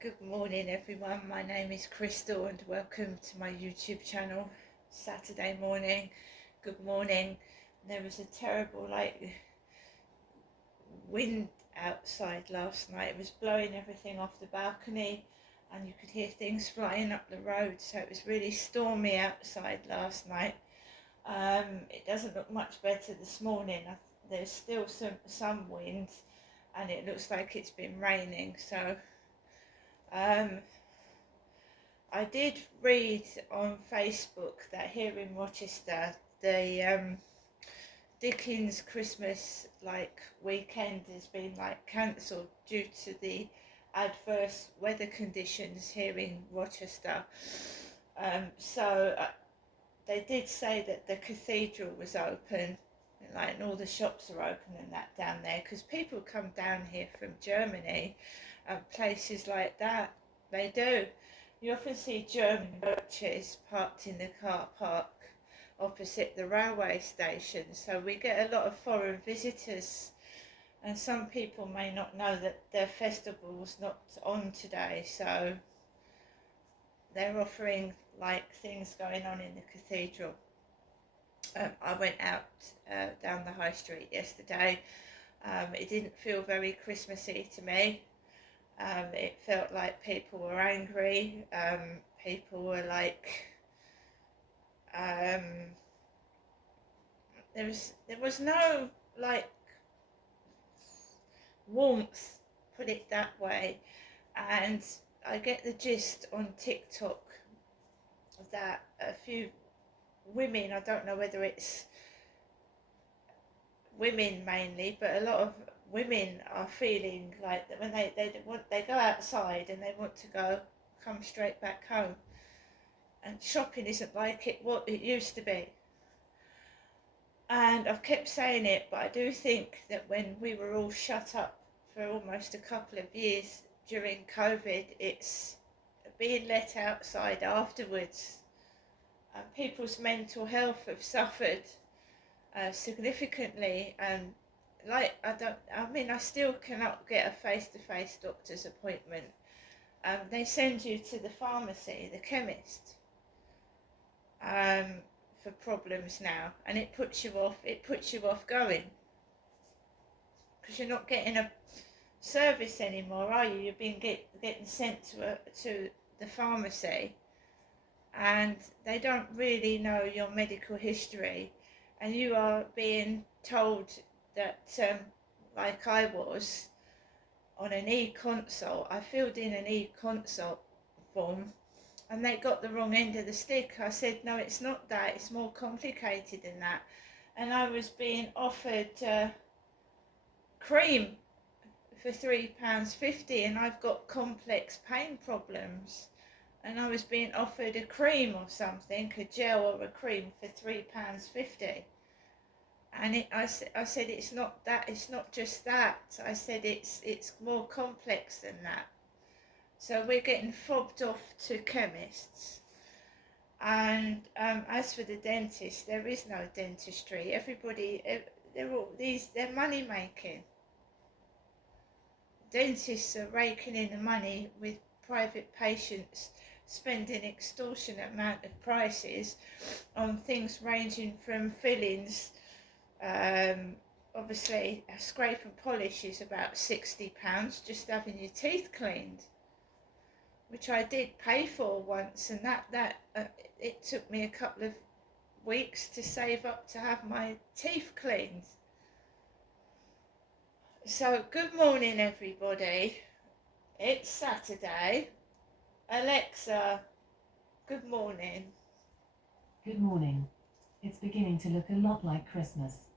Good morning everyone, my name is Crystal and welcome to my YouTube channel. Saturday morning, good morning. There was a terrible wind outside last night. It was blowing everything off the balcony and you could hear things flying up the road, so it was really stormy outside last night. It doesn't look much better this morning. There's still some wind and it looks like it's been raining, so I did read on Facebook that here in Rochester, the Dickens Christmas weekend has been cancelled due to the adverse weather conditions here in Rochester. So they did say that the cathedral was open, and all the shops are open and that down there, because people come down here from Germany and places like that. They do. You often see German coaches parked in the car park opposite the railway station, so we get a lot of foreign visitors, and some people may not know that their festival's not on today, so they're offering things going on in the cathedral. I went out down the high street yesterday. It didn't feel very Christmassy to me. It felt like people were angry. People were there was no warmth, put it that way. And I get the gist on TikTok that a few women, I don't know whether it's women mainly, but a lot of women are feeling like that when they go outside and they want to come straight back home, and shopping isn't like what it used to be. And I've kept saying it, but I do think that when we were all shut up for almost a couple of years during COVID, it's being let outside afterwards, and people's mental health have suffered significantly. And I still cannot get a face-to-face doctor's appointment. They send you to the pharmacy, the chemist, for problems now, and it puts you off going, because you're not getting a service anymore, are you? You're being getting sent to the pharmacy, and they don't really know your medical history, and you are being told that, like I was on an e-consult, I filled in an e-consult form and they got the wrong end of the stick. I said, no, it's not that, it's more complicated than that. And I was being offered cream for £3.50, and I've got complex pain problems. And I was being offered a cream or something, a gel or a cream for £3.50. And I said, it's not that, it's not just that. I said, it's more complex than that. So we're getting fobbed off to chemists. And as for the dentist, there is no dentistry. Everybody, they're money making. Dentists are raking in the money with private patients spending extortionate amount of prices on things ranging from fillings. Obviously a scrape and polish is about £60 just having your teeth cleaned, which I did pay for once, and that it took me a couple of weeks to save up to have my teeth cleaned. So good morning everybody, it's Saturday. Alexa, good morning. Good morning. It's beginning to look a lot like Christmas.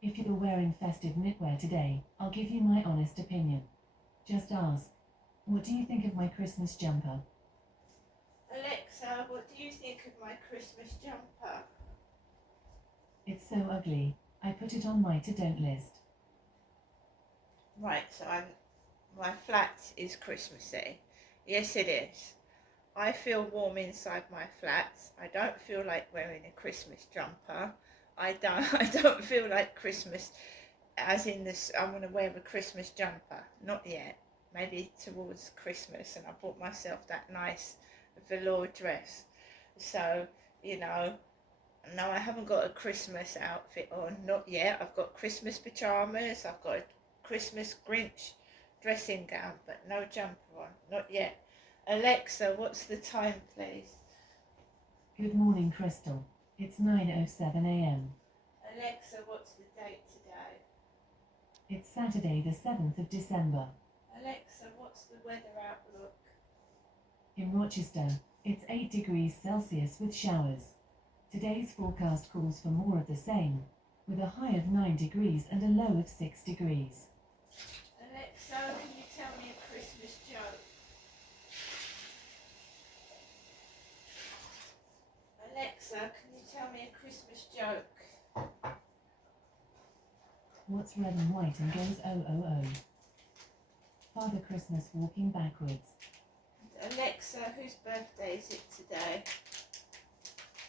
If you're wearing festive knitwear today, I'll give you my honest opinion. Just ask, what do you think of my Christmas jumper? Alexa, what do you think of my Christmas jumper? It's so ugly. I put it on my to-don't list. Right, so my flat is Christmassy. Yes, it is. I feel warm inside my flat. I don't feel like wearing a Christmas jumper. I don't feel like Christmas as in this, I'm going to wear a Christmas jumper. Not yet. maybe towards Christmas, and I bought myself that nice velour dress. So, you know, no, I haven't got a Christmas outfit on, not yet. I've got Christmas pyjamas, I've got a Christmas Grinch dressing gown, but no jumper on, not yet. Alexa, what's the time, please? Good morning, Crystal. It's 9:07 a.m. Alexa, what's the date today? It's Saturday, the 7th of December. Alexa, what's the weather outlook? In Rochester, it's 8 degrees Celsius with showers. Today's forecast calls for more of the same, with a high of 9 degrees and a low of 6 degrees. Alexa, can you tell me a Christmas joke? Alexa, can you tell me a Christmas joke? What's red and white and goes oh oh oh? Father Christmas walking backwards. Alexa, whose birthday is it today?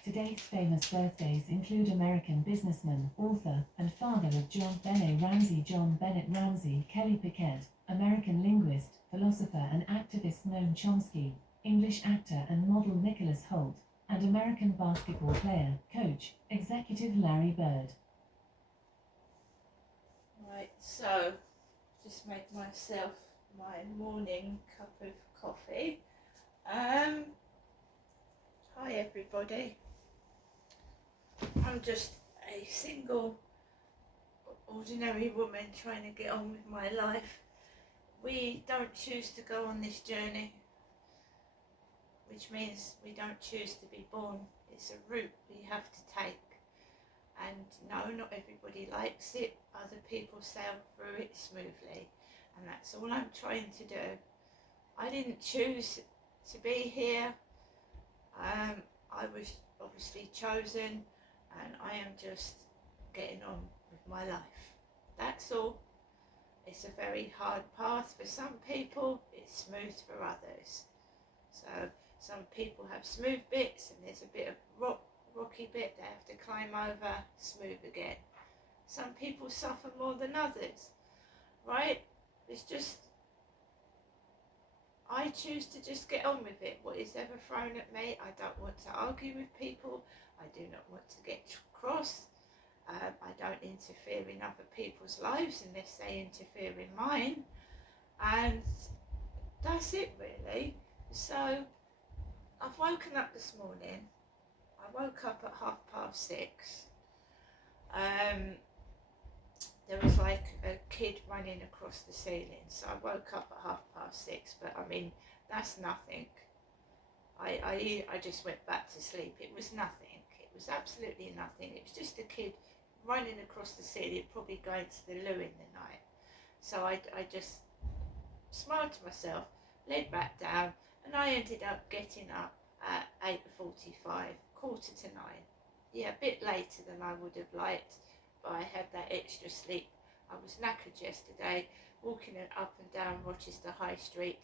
Today's famous birthdays include American businessman, author, and father of John Benet Ramsey John Bennett Ramsey, Kelly Pickett, American linguist, philosopher and activist Noam Chomsky, English actor and model Nicholas Hoult, and American basketball player, coach, executive Larry Bird. Right, so just make myself my morning cup of coffee. Hi everybody. I'm just a single, ordinary woman trying to get on with my life. We don't choose to go on this journey, which means we don't choose to be born. It's a route we have to take. And no, not everybody likes it. Other people sail through it smoothly. And that's all I'm trying to do. I didn't choose to be here. I was obviously chosen, and I am just getting on with my life. That's all. It's a very hard path for some people, it's smooth for others. So some people have smooth bits, and there's a bit of rocky bit they have to climb over, smooth again. Some people suffer more than others, right? It's just, I choose to just get on with it. What is ever thrown at me, I don't want to argue with people. I do not want to get cross. I don't interfere in other people's lives unless they interfere in mine. And that's it really. So I've woken up this morning. I woke up at 6:30. There was like a kid running across the ceiling, so I woke up at 6:30, but I mean, that's nothing. I just went back to sleep. It was nothing. It was absolutely nothing. It was just a kid running across the ceiling, probably going to the loo in the night. So I just smiled to myself, laid back down, and I ended up getting up at 8:45, 8:45. Yeah, a bit later than I would have liked, but I had that extra sleep. I was knackered yesterday, walking up and down Rochester High Street,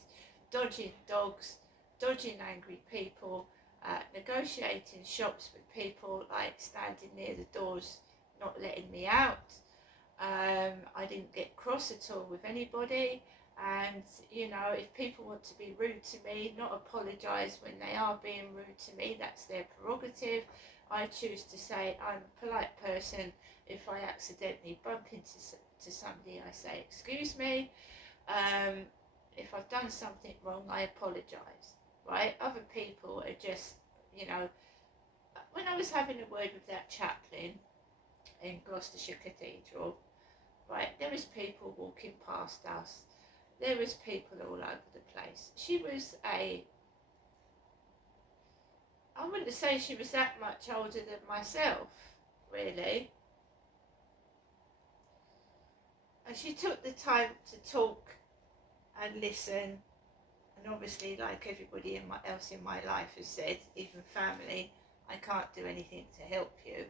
dodging dogs, dodging angry people, negotiating shops with people, like standing near the doors, not letting me out. I didn't get cross at all with anybody. And you know, if people want to be rude to me, not apologise when they are being rude to me, that's their prerogative. I choose to say I'm a polite person. If I accidentally bump into somebody, I say excuse me. If I've done something wrong, I apologise, right? Other people are just, you know, when I was having a word with that chaplain in Gloucestershire Cathedral, right, there was people walking past us. There was people all over the place. She was I wouldn't say she was that much older than myself, really. And she took the time to talk and listen. And obviously, like everybody else in my life has said, even family, I can't do anything to help you,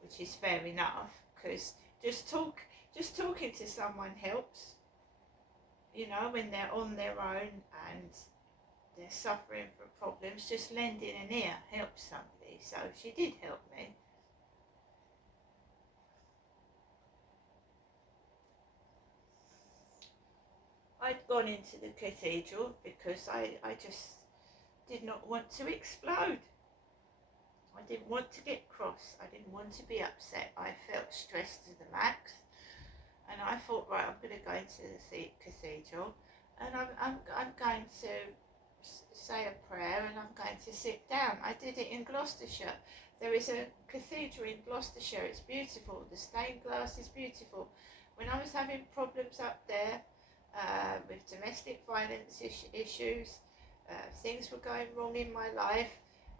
which is fair enough, because just talking to someone helps. You know, when they're on their own and they're suffering from problems, just lending an ear helps somebody. So she did help me. I'd gone into the cathedral because I just did not want to explode. I didn't want to get cross. I didn't want to be upset. I felt stressed to the max. And I thought, right, I'm going to go into the cathedral and I'm going to say a prayer and I'm going to sit down. I did it in Gloucestershire. There is a cathedral in Gloucestershire. It's beautiful. The stained glass is beautiful. When I was having problems up there with domestic violence issues, things were going wrong in my life,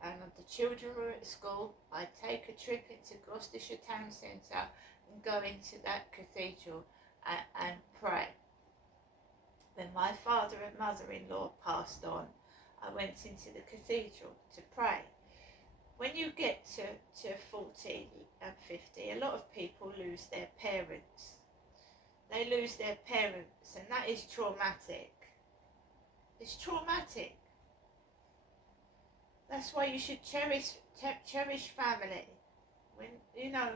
and the children were at school, I'd take a trip into Gloucestershire Town Centre and go into that cathedral and pray. When my father and mother-in-law passed on, I went into the cathedral to pray. When you get to 40 and 50, a lot of people lose their parents. They lose their parents, and that is traumatic. It's traumatic. That's why you should cherish family. When, you know,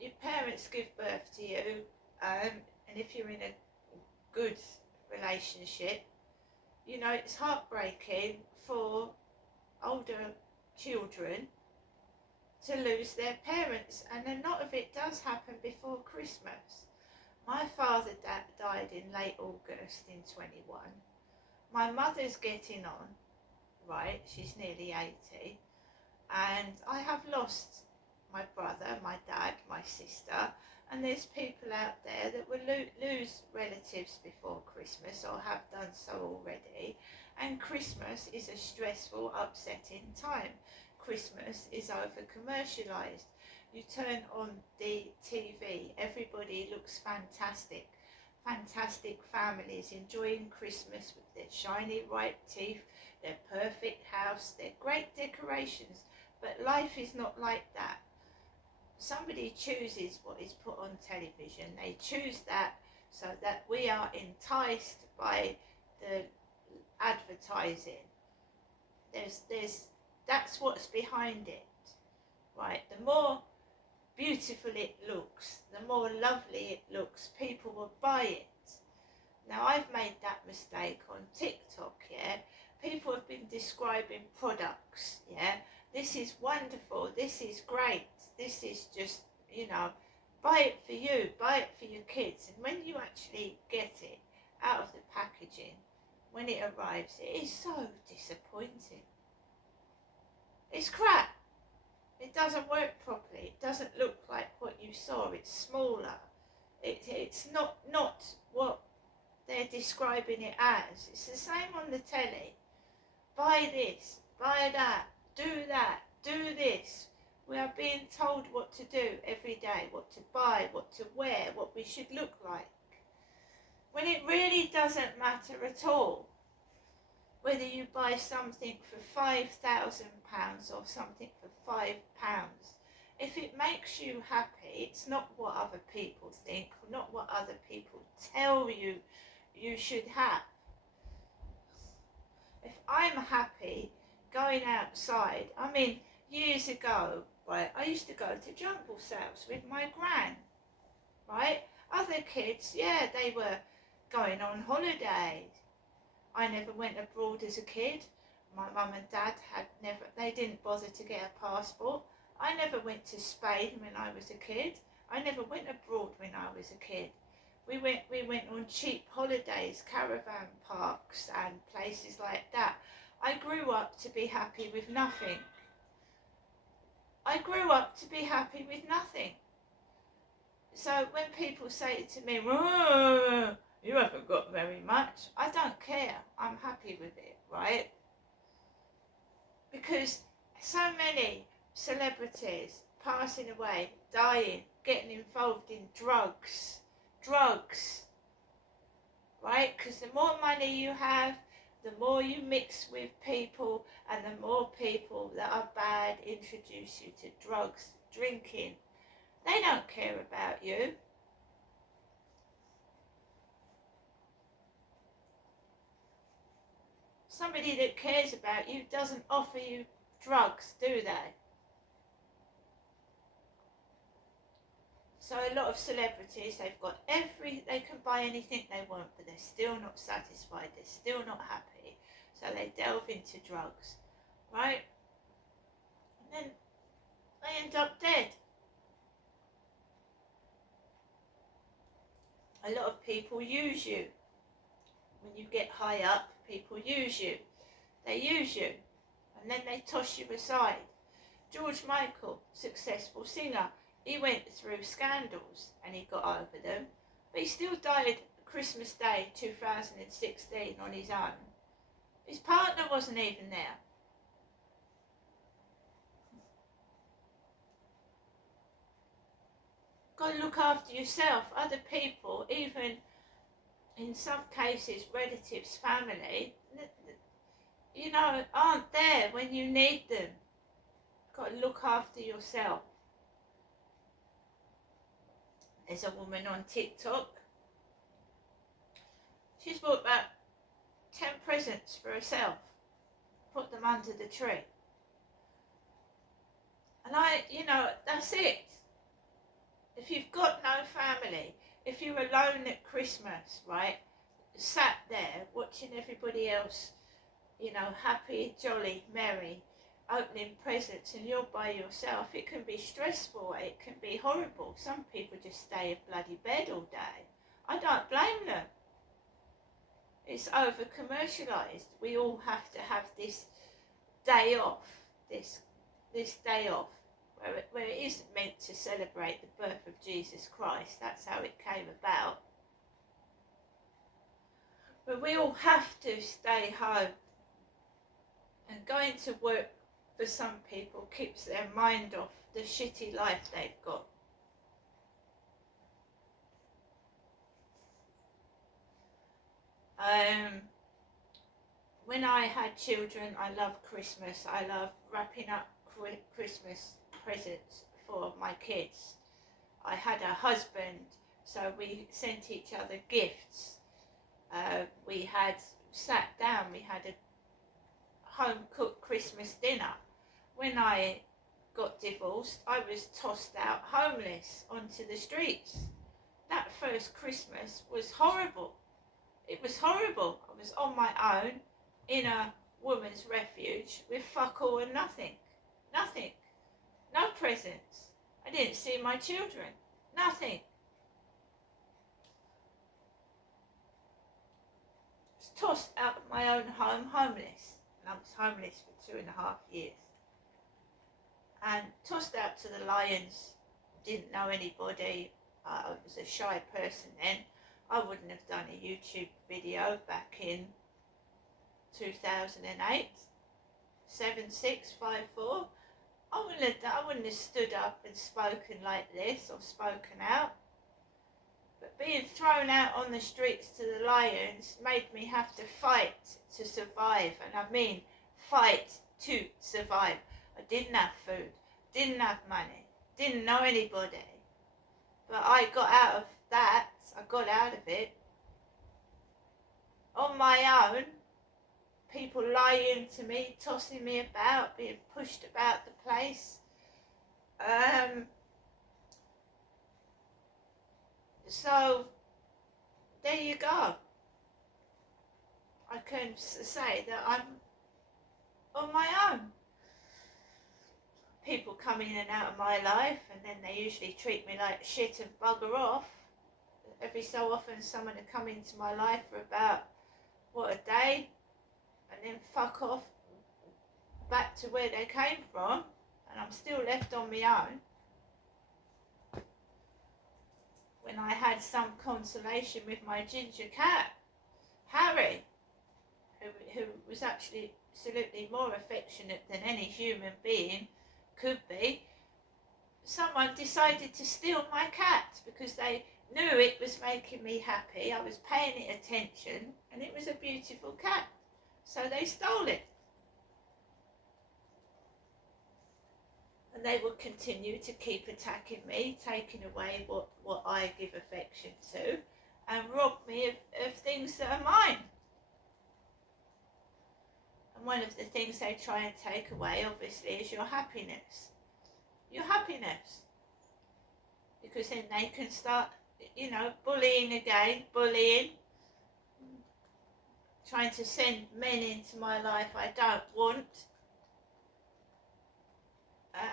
your parents give birth to you, and if you're in a good relationship, you know, it's heartbreaking for older children to lose their parents, and a lot of it does happen before Christmas. My father died in late August in 21. My mother's getting on, right, she's nearly 80, and I have lost my brother, my dad, my sister, and there's people out there that will lose relatives before Christmas or have done so already, and Christmas is a stressful, upsetting time. Christmas is over-commercialised. You turn on the TV, everybody looks fantastic. Fantastic families enjoying Christmas with their shiny white teeth, their perfect house, their great decorations, but life is not like that. Somebody chooses what is put on television. They choose that so that we are enticed by the advertising. That's what's behind it, right? The more beautiful it looks, the more lovely it looks, people will buy it. Now, I've made that mistake on TikTok, yeah? People have been describing products, yeah? This is wonderful, this is great, this is just, you know, buy it for you, buy it for your kids. And when you actually get it out of the packaging, when it arrives, it is so disappointing. It's crap. It doesn't work properly. It doesn't look like what you saw. It's smaller. It's not what they're describing it as. It's the same on the telly. Buy this, buy that, do this. We are being told what to do every day, what to buy, what to wear, what we should look like. When it really doesn't matter at all whether you buy something for £5,000 or something for £5. If it makes you happy, it's not what other people think, not what other people tell you you should have. If I'm happy going outside, I mean, years ago, right, I used to go to jumble sales with my gran, right? Other kids, yeah, they were going on holidays. I never went abroad as a kid. My mum and dad they didn't bother to get a passport. I never went to Spain when I was a kid. I never went abroad when I was a kid. We went on cheap holidays, caravan parks and places like that. I grew up to be happy with nothing. I grew up to be happy with nothing. So when people say to me, "Whoa, you haven't got very much," I don't care. I'm happy with it, right? Because so many celebrities passing away, dying, getting involved in drugs, right? Because the more money you have, the more you mix with people, and the more people that are bad introduce you to drugs, drinking. They don't care about you. Somebody that cares about you doesn't offer you drugs, do they? So a lot of celebrities, they can buy anything they want, but they're still not satisfied, they're still not happy. So they delve into drugs, right? And then they end up dead. A lot of people use you. When you get high up, people use you. They use you, and then they toss you aside. George Michael, successful singer, he went through scandals and he got over them, but he still died Christmas Day 2016 on his own. His partner wasn't even there. Got to look after yourself. Other people, even in some cases relatives, family, aren't there when you need them. Got to look after yourself. There's a woman on TikTok. She's bought about 10 presents for herself, put them under the tree. And that's it. If you've got no family, if you're alone at Christmas, right, sat there watching everybody else, happy, jolly, merry, opening presents, and you're by yourself, it can be stressful, it can be horrible. Some people just stay in bloody bed all day. I don't blame them. It's over commercialised. We all have to have this day off, this day off, where it isn't meant to celebrate the birth of Jesus Christ. That's how it came about. But we all have to stay home. And going to work for some people keeps their mind off the shitty life they've got. When I had children, I loved Christmas. I loved wrapping up Christmas presents for my kids. I had a husband, so we sent each other gifts. We had sat down, we had a home-cooked Christmas dinner. When I got divorced, I was tossed out homeless onto the streets. That first Christmas was horrible. It was horrible. I was on my own in a woman's refuge with fuck all and nothing. Nothing. No presents. I didn't see my children. Nothing. I was tossed out of my own home, homeless. And I was homeless for 2.5 years. And tossed out to the lions. Didn't know anybody. I was a shy person then. I wouldn't have done a YouTube video back in 2008, 7654. I wouldn't have stood up and spoken like this or spoken out. But being thrown out on the streets to the lions made me have to fight to survive. And I mean fight to survive. I didn't have food, didn't have money, didn't know anybody. But I got out of that. I got out of it on my own. People lying to me, tossing me about, being pushed about the place. So there you go. I can say that I'm on my own. People come in and out of my life, and then they usually treat me like shit and bugger off. Every so often someone will come into my life for about, a day, and then fuck off back to where they came from, and I'm still left on my own. When I had some consolation with my ginger cat, Harry, who was actually absolutely more affectionate than any human being could be, someone decided to steal my cat because they knew it was making me happy. I was paying it attention, and it was a beautiful cat. So they stole it. And they will continue to keep attacking me, taking away what I give affection to, and rob me of things that are mine. And one of the things they try and take away, obviously, is your happiness. Your happiness. because then they can start, bullying again, bullying, trying to send men into my life I don't want,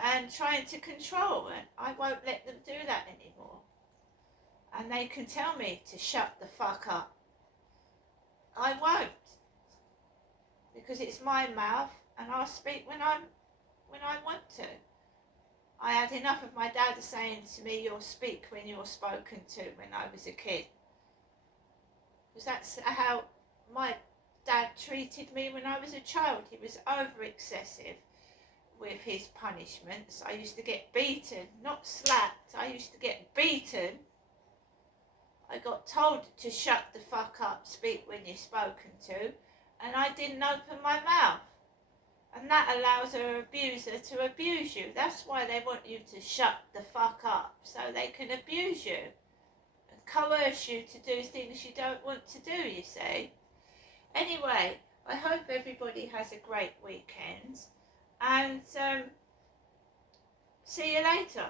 and trying to control, and I won't let them do that anymore. And they can tell me to shut the fuck up. I won't, because it's my mouth, and I'll speak when I want to. I had enough of my dad saying to me, "You'll speak when you're spoken to," when I was a kid. Because that's how my dad treated me when I was a child. He was over excessive with his punishments. I used to get beaten, not slapped. I used to get beaten. I got told to shut the fuck up, speak when you're spoken to, and I didn't open my mouth. And that allows an abuser to abuse you. That's why they want you to shut the fuck up, so they can abuse you and coerce you to do things you don't want to do, you see. Anyway, I hope everybody has a great weekend, and see you later.